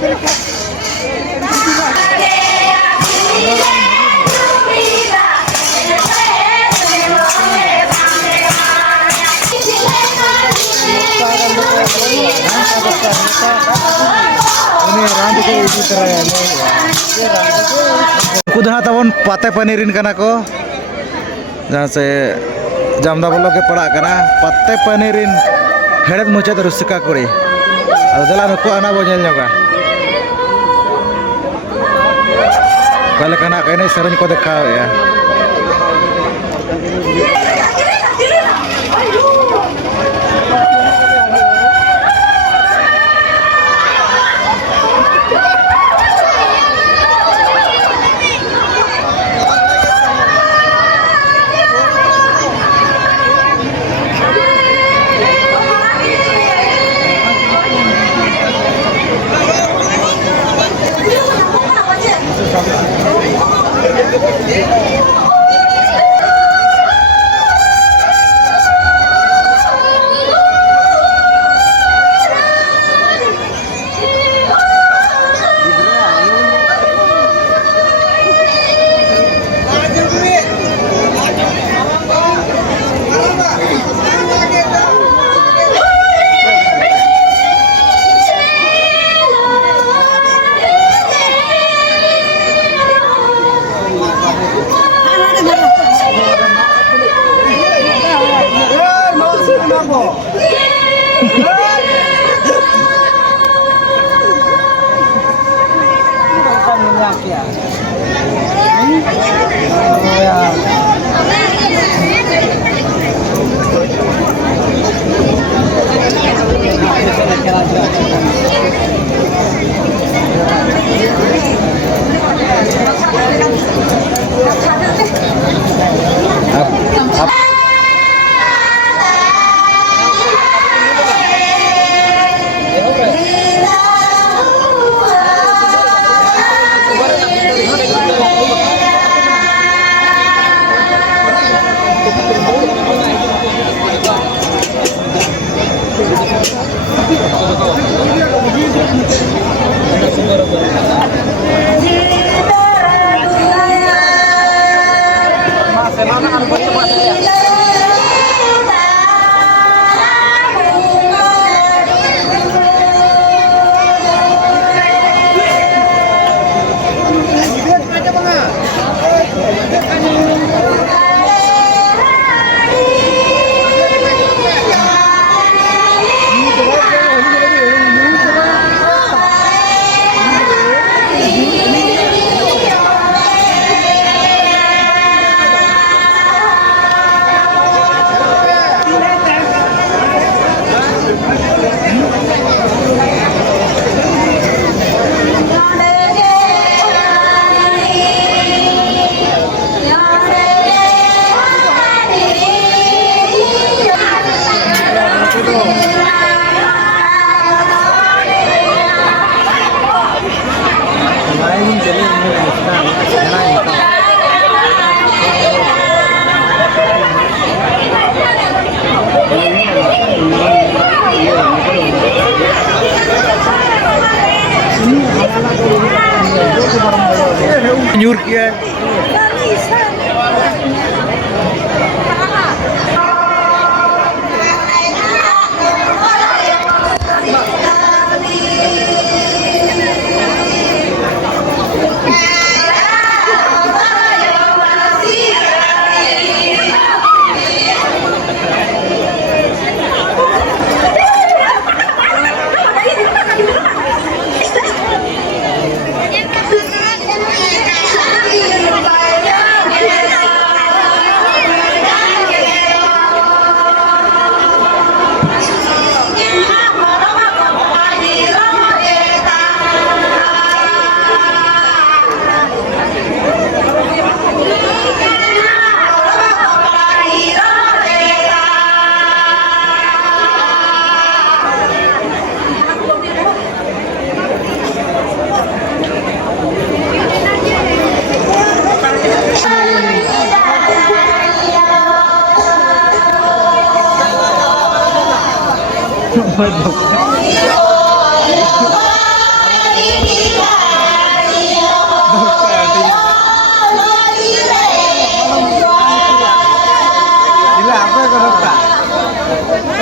उनको दो तबन पाते पनीरिन कना को जहाँ से जामदा ब्लॉक के पड़ा कना पाते पनीरिन हेड़त मुचाद रुसिका कुड़ी अदला नुको आना बो नेल ᱧᱚᱜᱟ कल कना कने सरन को देखाया nyur kia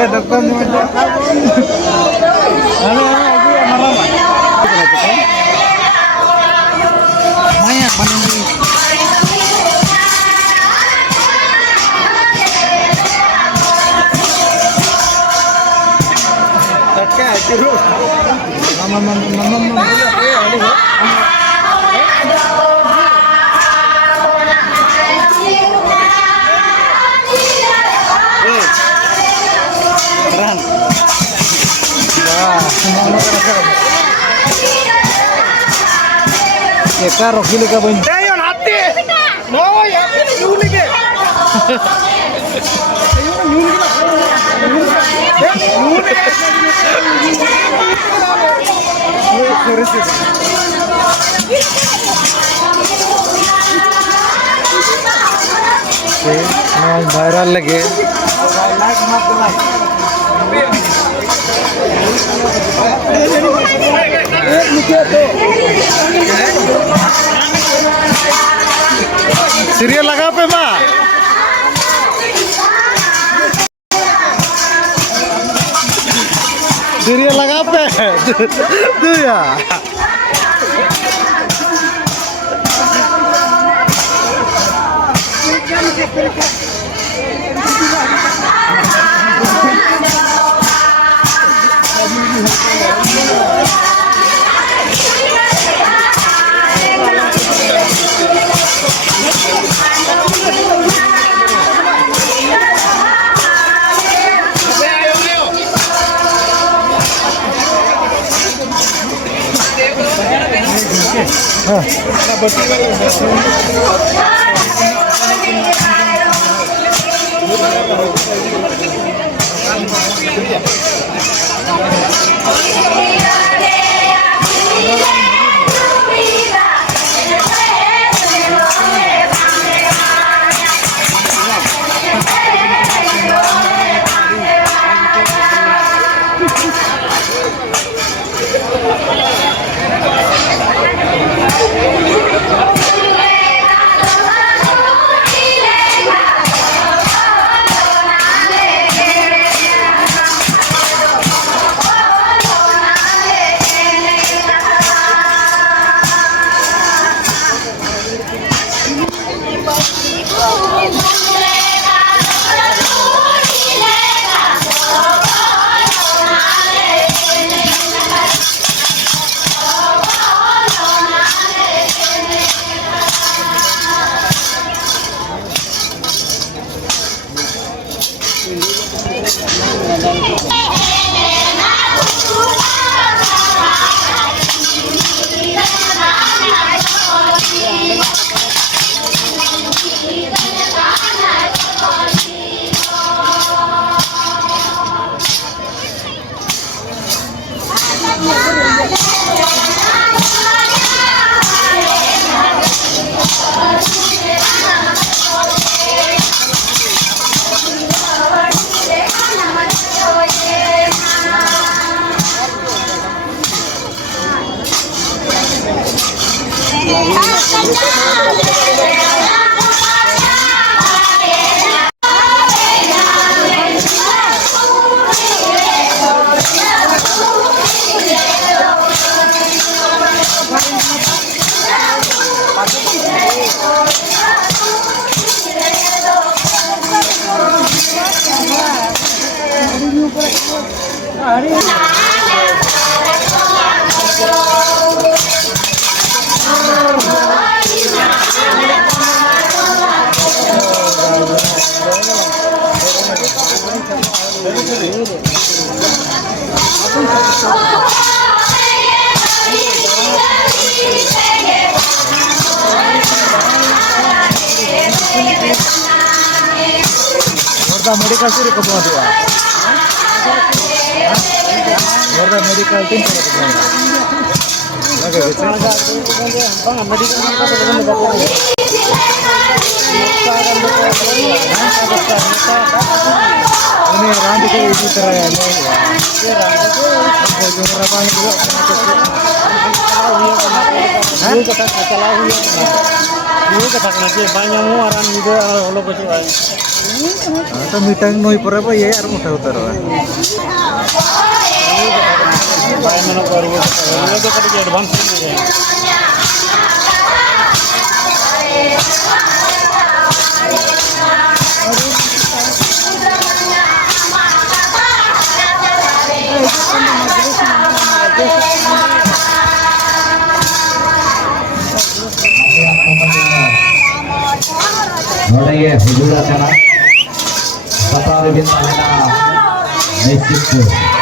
dokter ni macam. Ano lagi yang malam? Maya panen di. Kakak terus. Mama. Keren. Wah, semua keren. Ya karo kilo ka bun. Dayon hati. Mau ya, yuli ke. Viral lagi. Serial लगा पे माँ serial लगा पे तू या Medical sih ke bawah dia. Warna medical tim ke bawah. Lagi gitu. Bang, medical kita belum dapat. Ini rambut itu itu terang ya. Ini rambut itu berapa juga. Ini kata salah hujan. Ini kata nanti banyak muaran juga kalau kecuali. Atau mitang noi pura apa ya arung tahu taruh. भाई मैंने करो वो तो करेंगे advance में ನೋಡಿಗೆ ಹುಡುಗ ಕಣ ಸತಾರು ಬಿಂದ ನಿಶ್ಚಿತ